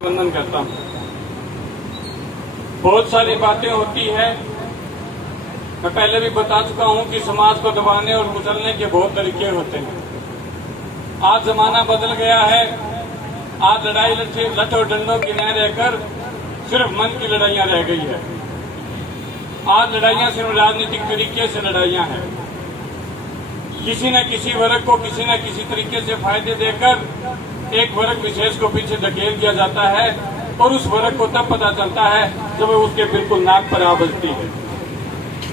वंदन करता हूँ। बहुत सारी बातें होती है। मैं पहले भी बता चुका हूँ कि समाज को दबाने और कुचलने के बहुत तरीके होते हैं। आज जमाना बदल गया है। आज लड़ाई लठ और डंडों की न रहकर सिर्फ मन की लड़ाइयाँ रह गई है। आज लड़ाइयाँ सिर्फ राजनीतिक तरीके से लड़ाइयाँ हैं। किसी न किसी वर्ग को किसी न किसी तरीके से फायदे देकर एक वर्ग विशेष को पीछे धकेल दिया जाता है और उस वर्ग को तब पता चलता है जब वो उसके बिल्कुल नाक पर आ बजती है।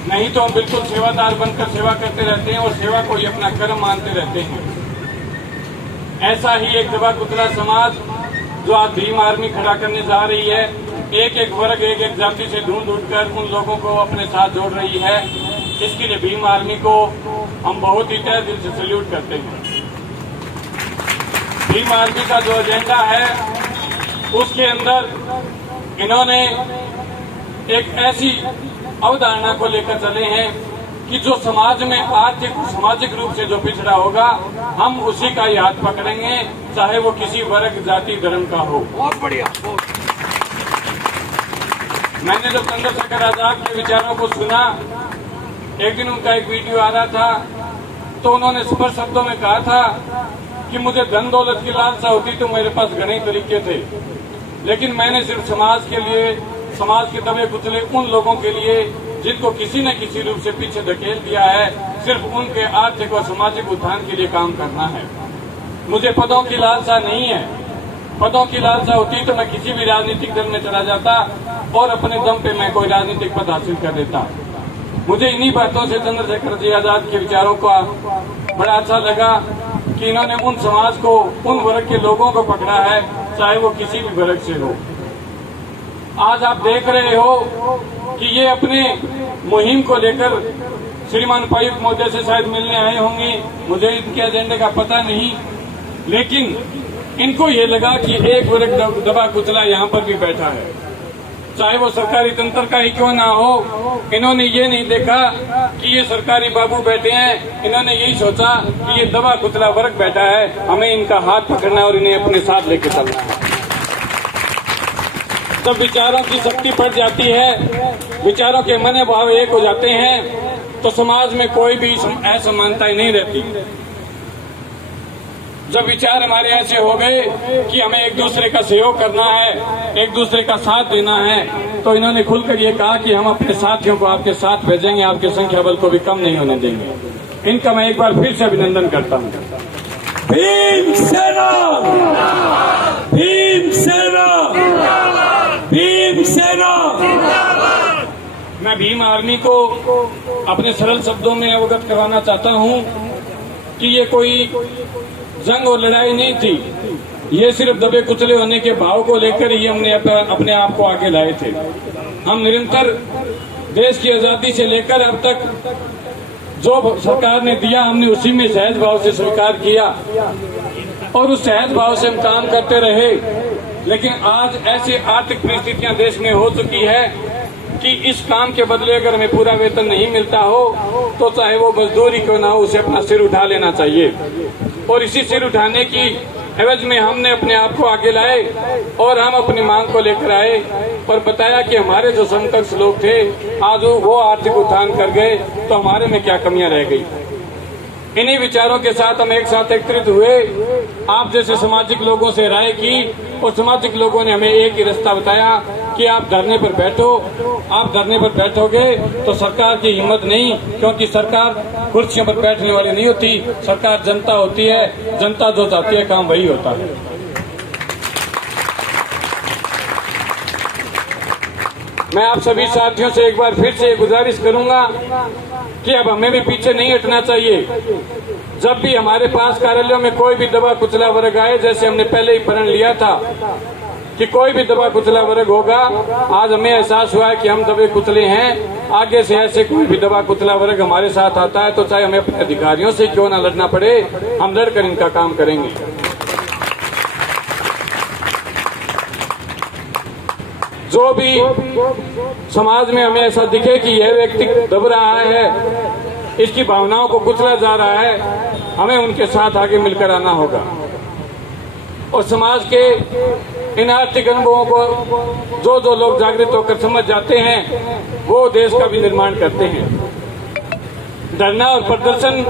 नहीं तो हम बिल्कुल सेवादार बनकर सेवा करते रहते हैं और सेवा को ही अपना कर्म मानते रहते हैं। ऐसा ही एक दबा कुचला समाज जो आज भीम आर्मी खड़ा करने जा रही है, एक एक वर्ग एक एक जाति से ढूंढ कर उन लोगों को अपने साथ जोड़ रही है। इसके लिए भीम आर्मी को हम बहुत ही तहे दिल से सैल्यूट करते हैं। भीम आर्मी का जो एजेंडा है उसके अंदर इन्होंने एक ऐसी अवधारणा को लेकर चले हैं कि जो समाज में आर्थिक सामाजिक रूप से जो पिछड़ा होगा हम उसी का ही हाथ पकड़ेंगे, चाहे वो किसी वर्ग जाति धर्म का हो। बहुत बढ़िया। मैंने जब चंद्रशेखर आजाद के विचारों को सुना, एक दिन उनका एक वीडियो आ रहा था तो उन्होंने स्पष्ट शब्दों में कहा था कि मुझे धन दौलत की लालसा होती तो मेरे पास घने तरीके थे, लेकिन मैंने सिर्फ समाज के लिए, समाज के दबे कुचले उन लोगों के लिए जिनको किसी न किसी रूप से पीछे धकेल दिया है, सिर्फ उनके आर्थिक और सामाजिक उत्थान के लिए काम करना है। मुझे पदों की लालसा नहीं है। पदों की लालसा होती तो मैं किसी भी राजनीतिक दल में चला जाता और अपने दम पे मैं कोई राजनीतिक पद हासिल कर देता। मुझे इन्हीं बातों से चंद्रशेखर जी आजाद के विचारों का बड़ा अच्छा लगा कि इन्होंने उन समाज को, उन वर्ग के लोगों को पकड़ा है, चाहे वो किसी भी वर्ग से हो। आज आप देख रहे हो कि ये अपने मुहिम को लेकर श्रीमान उपायुक्त महोदय से शायद मिलने आए होंगे, मुझे इनके एजेंडे का पता नहीं, लेकिन इनको ये लगा कि एक वर्ग दबा कुचला यहाँ पर भी बैठा है, चाहे वो सरकारी तंत्र का ही क्यों ना हो। इन्होंने ये नहीं देखा कि ये सरकारी बाबू बैठे हैं, इन्होंने यही सोचा कि ये दबा कुचला वर्ग बैठा है, हमें इनका हाथ पकड़ना और इन्हें अपने साथ लेके चलना है। जब विचारों की शक्ति बढ़ जाती है, विचारों के मन भाव एक हो जाते हैं तो समाज में कोई भी असमानता नहीं रहती। जब विचार हमारे ऐसे हो गए कि हमें एक दूसरे का सहयोग करना है, एक दूसरे का साथ देना है, तो इन्होंने खुलकर ये कहा कि हम अपने साथियों को आपके साथ भेजेंगे, आपके संख्या बल को भी कम नहीं होने देंगे। इनका मैं एक बार फिर से अभिनंदन करता हूँ। भीम सेना, भीम सेना, भीम सेना। मैं भीम आर्मी को अपने सरल शब्दों में अवगत करवाना चाहता हूँ कि ये कोई जंग और लड़ाई नहीं थी। ये सिर्फ दबे कुचले होने के भाव को लेकर ही हमने अपने आप को आगे लाए थे। हम निरंतर देश की आजादी से लेकर अब तक जो सरकार ने दिया, हमने उसी में सहज भाव से स्वीकार किया और उस सहज भाव से हम काम करते रहे। लेकिन आज ऐसी आर्थिक परिस्थितियां देश में हो चुकी है कि इस काम के बदले अगर हमें पूरा वेतन नहीं मिलता हो तो चाहे वो मजदूरी क्यों ना हो, उसे अपना सिर उठा लेना चाहिए। और इसी सिर उठाने की एवज में हमने अपने आप को आगे लाए और हम अपनी मांग को लेकर आए और बताया कि हमारे जो समकक्ष लोग थे आज वो आर्थिक उत्थान कर गए तो हमारे में क्या कमियां रह गई। इन्हीं विचारों के साथ हम एक साथ एकत्रित हुए, आप जैसे सामाजिक लोगों से राय की और सामाजिक लोगों ने हमें एक ही रास्ता बताया कि आप धरने पर बैठो। आप धरने पर बैठोगे तो सरकार की हिम्मत नहीं, क्योंकि सरकार कुर्सियों पर बैठने वाली नहीं होती, सरकार जनता होती है। जनता जो चाहती है काम वही होता है। मैं आप सभी साथियों से एक बार फिर से गुजारिश करूंगा कि अब हमें भी पीछे नहीं हटना चाहिए। जब भी हमारे पास कार्यालयों में कोई भी दबा कुचला वर्ग आए, जैसे हमने पहले ही प्रण लिया था कि कोई भी दबा कुचला वर्ग होगा, आज हमें एहसास हुआ है कि हम दबे कुचले हैं। आगे से ऐसे कोई भी दबा कुचला वर्ग हमारे साथ आता है तो चाहे हमें अपने अधिकारियों से क्यों ना लड़ना पड़े, हम लड़कर इनका काम करेंगे। जो भी समाज में हमें ऐसा दिखे कि यह व्यक्ति दब रहा है, इसकी भावनाओं को कुचला जा रहा है, हमें उनके साथ आगे मिलकर आना होगा। और समाज के इन आर्थिक अनुभवों को जो लोग जागृत होकर समझ जाते हैं वो देश का भी निर्माण करते हैं। धरना और प्रदर्शन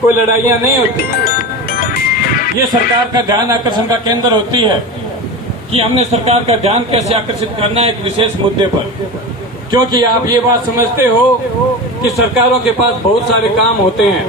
कोई लड़ाइयां नहीं होती। ये सरकार का ध्यान आकर्षण का केंद्र होती है कि हमने सरकार का ध्यान कैसे आकर्षित करना है एक विशेष मुद्दे पर। क्योंकि आप ये बात समझते हो कि सरकारों के पास बहुत सारे काम होते हैं,